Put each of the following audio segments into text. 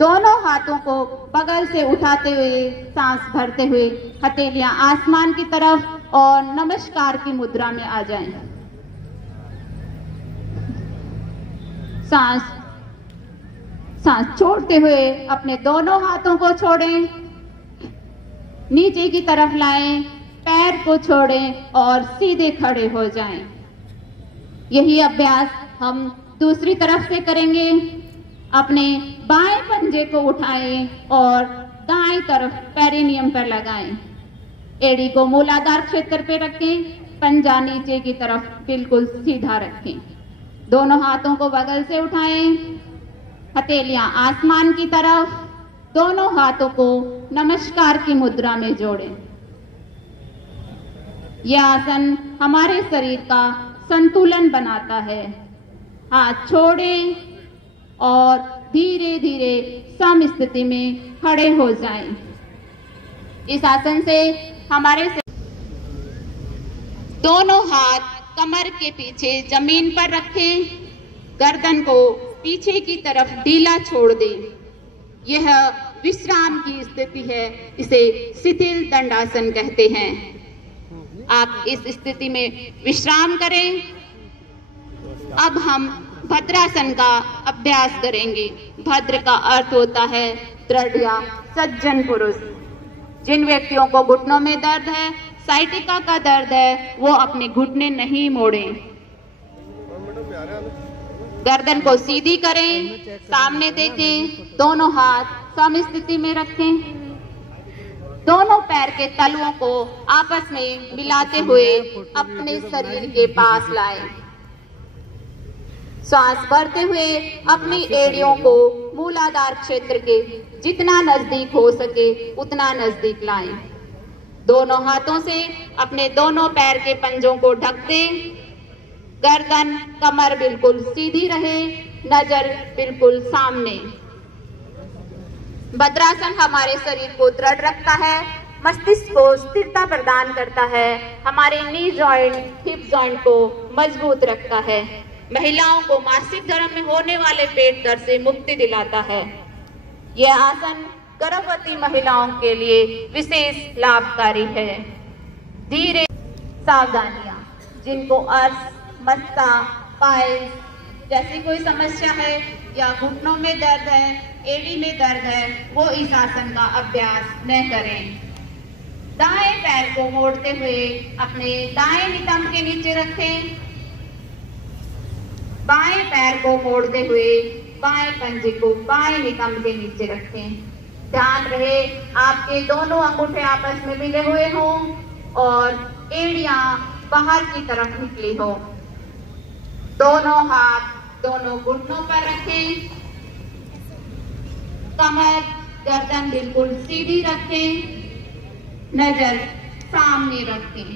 दोनों हाथों को बगल से उठाते हुए सांस भरते हुए हथेलियां आसमान की तरफ और नमस्कार की मुद्रा में आ जाएं। सांस छोड़ते हुए अपने दोनों हाथों को छोड़ें, नीचे की तरफ लाएं, पैर को छोड़ें और सीधे खड़े हो जाएं। यही अभ्यास हम दूसरी तरफ से करेंगे। अपने बाएं पंजे को उठाएं और दाएं तरफ पेरिनियम पर लगाएं। एड़ी को मूलाधार क्षेत्र पे रखें, पंजा नीचे की तरफ बिल्कुल सीधा रखें। दोनों हाथों को बगल से उठाएं, हथेलियां आसमान की तरफ, दोनों हाथों को नमस्कार की मुद्रा में जोड़ें। यह आसन हमारे शरीर का संतुलन बनाता है। हाथ छोड़ें और धीरे धीरे सम स्थिति में खड़े हो जाएं। इस आसन से हमारे दोनों हाथ कमर के पीछे जमीन पर रखें, गर्दन को पीछे की तरफ ढीला छोड़ दें। यह विश्राम की स्थिति है, इसे शिथिल दंडासन कहते हैं। आप इस स्थिति में विश्राम करें। अब हम भद्रासन का अभ्यास करेंगे। भद्र का अर्थ होता है दृढ़ या सज्जन पुरुष। जिन व्यक्तियों को घुटनों में दर्द है, साइटिका का दर्द है, वो अपने घुटने नहीं मोड़ें। गर्दन को सीधी करें, सामने देखें, दोनों हाथ सम स्थिति में रखें। दोनों पैर के तलुओं को आपस में मिलाते हुए अपने शरीर के पास लाएं। सांस भरते हुए अपनी एड़ियों को मूलाधार क्षेत्र के जितना नजदीक हो सके उतना नजदीक लाएं। दोनों हाथों से अपने दोनों पैर के पंजों को ढक दें। गर्दन कमर बिल्कुल सीधी रहे, नजर बिल्कुल सामने। भद्रासन हमारे शरीर को दृढ़ रखता है, मस्तिष्क को स्थिरता प्रदान करता है, हमारे नी जॉइंट, हिप जॉइंट को मजबूत रखता है, महिलाओं को मासिक धर्म में होने वाले पेट दर्द से मुक्ति दिलाता है। यह आसन गर्भवती महिलाओं के लिए विशेष लाभकारी है। धीरे सावधानियां, जिनको अर्श, मस्ता, पाइल्स जैसी कोई समस्या है या घुटनों में दर्द है, एड़ी में दर्द है, वो इस आसन का अभ्यास न करें। दाएं पैर को मोड़ते हुए अपने दाएं नितंब के नीचे रखें। बाएं पैर को मोड़ते हुए बाएं पंजे को बाएं नितंब के नीचे रखें। ध्यान रहे आपके दोनों अंगूठे आपस में मिले हुए हों और एड़ियां बाहर की तरफ निकली हो। दोनों हाथ दोनों घुटनों पर रखें। कमर गर्दन बिल्कुल सीधी रखें, नजर सामने रखें।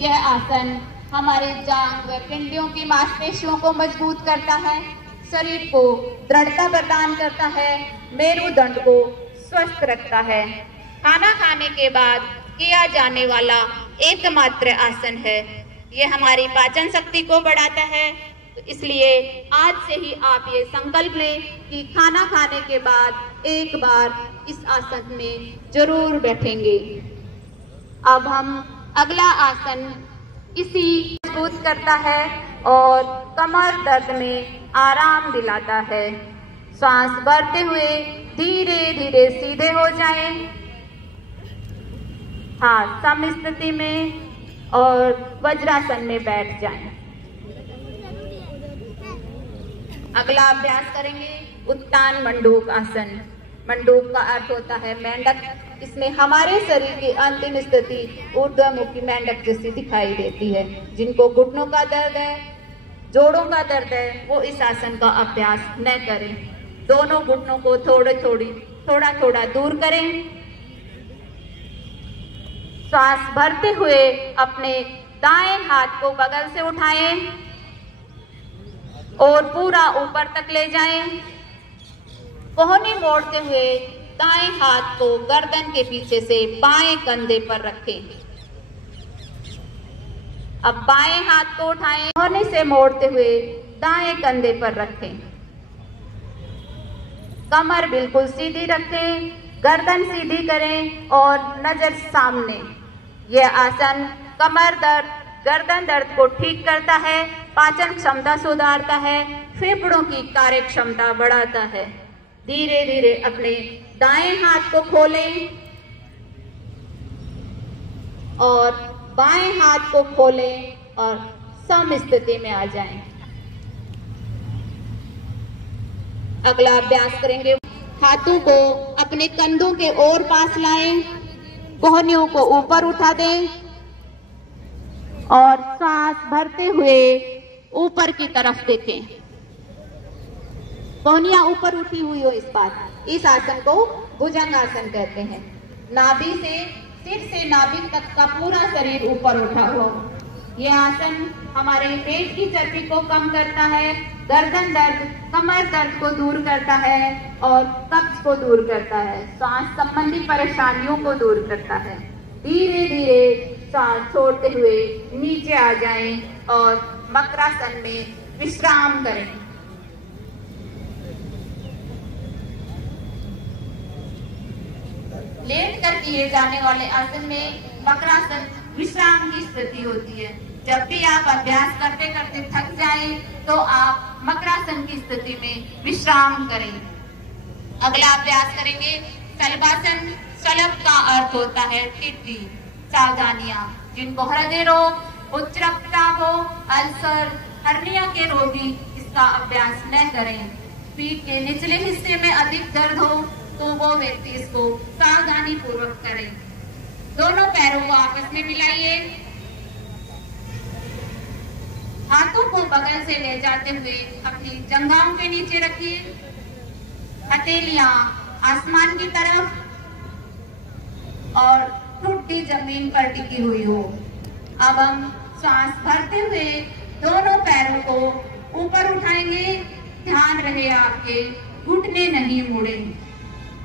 यह आसन हमारे जांघ व पिंडियों की मांसपेशियों को मजबूत करता है, शरीर को दृढ़ता प्रदान करता है, मेरुदंड को स्वस्थ रखता है। खाना खाने के बाद किया जाने वाला एकमात्र आसन है। यह हमारी पाचन शक्ति को बढ़ाता है, तो इसलिए आज से ही आप ये संकल्प लें कि खाना खाने के बाद एक बार इस आसन में जरूर बैठेंगे। अब हम अगला आसन इसी मजबूत करता है और कमर दर्द में आराम दिलाता है। सांस भरते हुए धीरे धीरे सीधे हो जाएं, हाथ सम स्थिति में और वज्रासन में बैठ जाएं। अगला अभ्यास करेंगे उत्तान मंडूक आसन। मंडूक का अर्थ होता है मेंढक। इसमें हमारे शरीर की अंतिम स्थिति ऊर्ध्वमुखी मेंढक जैसी दिखाई देती है। जिनको घुटनों का दर्द है, जोड़ों का दर्द है, वो इस आसन का अभ्यास न करें। दोनों घुटनों को थोड़ा थोड़ा दूर करें। सांस भरते हुए अपने दाएं हाथ को बगल से उठाएं और पूरा ऊपर तक ले जाएं। कोहनी मोड़ते हुए दाएं हाथ को गर्दन के पीछे से बाएं कंधे पर रखें। अब बाएं हाथ को उठाएं, कोहनी से मोड़ते हुए दाएं कंधे पर रखें। कमर बिल्कुल सीधी रखें, गर्दन सीधी करें और नजर सामने। यह आसन कमर दर्द, गर्दन दर्द को ठीक करता है, पाचन क्षमता सुधारता है, फेफड़ों की कार्य क्षमता बढ़ाता है। धीरे धीरे अपने दाएं हाथ को खोलें और बाएं हाथ को खोलें और सम स्थिति में आ जाएं। अगला अभ्यास करेंगे। हाथों को अपने कंधों के और पास लाएं, कोहनियों को ऊपर उठा दें और सांस भरते हुए ऊपर की तरफ देखें। कोहनियां ऊपर उठी हुई हो इस आसन को भुजंगासन कहते हैं। नाभि से सिर से नाभि तक का पूरा शरीर ऊपर उठा हो। यह आसन हमारे पेट की चर्बी को कम करता है, गर्दन दर्द, कमर दर्द को दूर करता है और कब्ज को दूर करता है, सांस संबंधी परेशानियों को दूर करता है। धीरे धीरे सांस छोड़ते हुए नीचे आ जाएं और मकरासन में विश्राम करें। लेट कर किए जाने वाले आसन में मकरासन विश्राम की स्थिति होती है। जब भी आप अभ्यास करते करते थक जाएं तो आप मकरासन की स्थिति में विश्राम करें। अगला अभ्यास करेंगे शलभासन। शलभ का अर्थ होता है किडनी। सावधानियां, जिनको हृदय रोग, उच्च रक्तचाप हो, अल्सर, हर्निया के रोगी इसका अभ्यास न करें। पीठ के निचले हिस्से में अधिक दर्द हो तो वो व्यक्ति इसको सावधानी पूर्वक करें। दोनों पैरों को आपस में मिलाइए, हाथों को बगल से ले जाते हुए अपनी जंघाओं के नीचे रखिए, हथेलियां आसमान की तरफ और ठुड्डी जमीन पर टिकी हुई हो। अब हम सांस भरते हुए दोनों पैरों को ऊपर उठाएंगे। ध्यान रहे आपके घुटने नहीं मुड़े।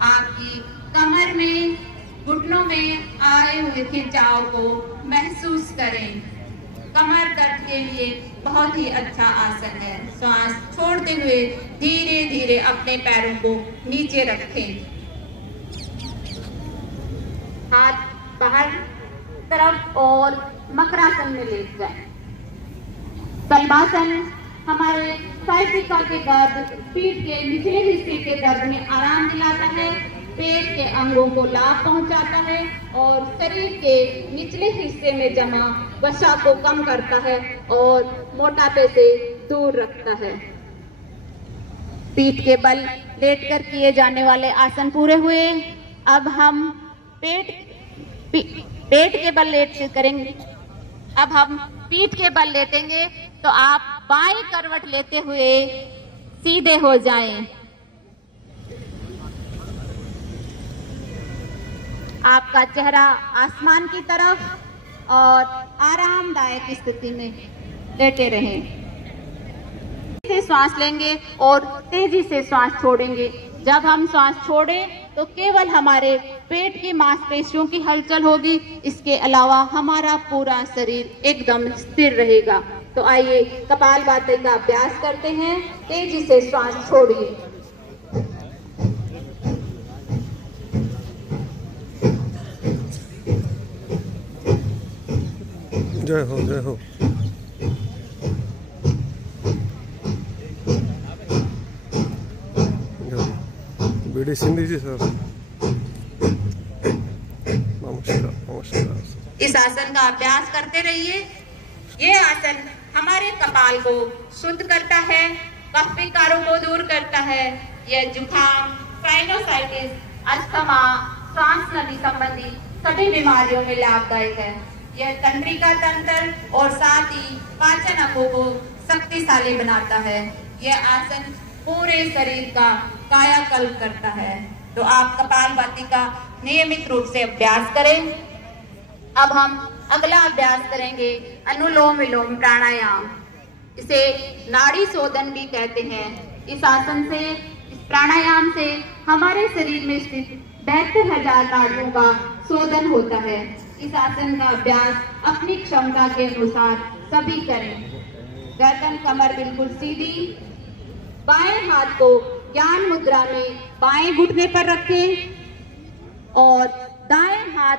आपकी कमर में, घुटनों में आए हुए खिंचाव को महसूस करें। कमर दर्द के लिए बहुत ही अच्छा आसन है। सांस छोड़ते हुए धीरे धीरे अपने पैरों को नीचे रखें। हाथ बाहर तरफ और मकरासन में लेट जाएं। शलभासन हमारे साइटिका के दर्द, पीठ के निचले हिस्से के दर्द में आराम दिलाता है, पेट के अंगों को लाभ पहुंचाता है और शरीर के निचले हिस्से में जमा वसा को कम करता है और मोटापे से दूर रखता है। पीठ के बल लेटकर किए जाने वाले आसन पूरे हुए। अब हम पेट के बल लेट करेंगे। अब हम पीठ के बल लेटेंगे तो आप बाएं करवट लेते हुए सीधे हो जाएं। आपका चेहरा आसमान की तरफ और आरामदायक स्थिति में लेटे रहें। तेजी से श्वास लेंगे और तेजी से श्वास छोड़ेंगे। जब हम श्वास छोड़ें तो केवल हमारे पेट की मांसपेशियों की हलचल होगी, इसके अलावा हमारा पूरा शरीर एकदम स्थिर रहेगा। तो आइए कपालभाति का अभ्यास करते हैं। तेजी से श्वास छोड़िए। जय हो, जय हो। बीडी सिंधी जी सर, नमस्कार नमस्कार। इस आसन का अभ्यास करते रहिए। ये आसन हमारे कपाल को शुद्ध करता है, कफ विकारों को दूर करता है। यह जुकाम, साइनोसाइटिस, अस्थमा, सांस नली संबंधी सभी बीमारियों में लाभदायक है। यह तंत्रिका तंत्र और साथ ही पाचन अंगों को शक्तिशाली बनाता है। यह आसन पूरे शरीर का कायाकल्प करता है। तो आप कपालभाति का नियमित रूप से अभ्यास करें। अब हम अगला अभ्यास करेंगे अनुलोम विलोम प्राणायाम। इसे नाड़ी शोधन भी कहते हैं। इस आसन से, इस प्राणायाम से हमारे शरीर में स्थित 72,000 नाड़ियों का शोधन होता है। इस आसन का अभ्यास अपनी क्षमता के अनुसार सभी करें। गर्दन कमर बिल्कुल सीधी, बाएं हाथ को ज्ञान मुद्रा में बाएं घुटने पर रखें और दाएं हाथ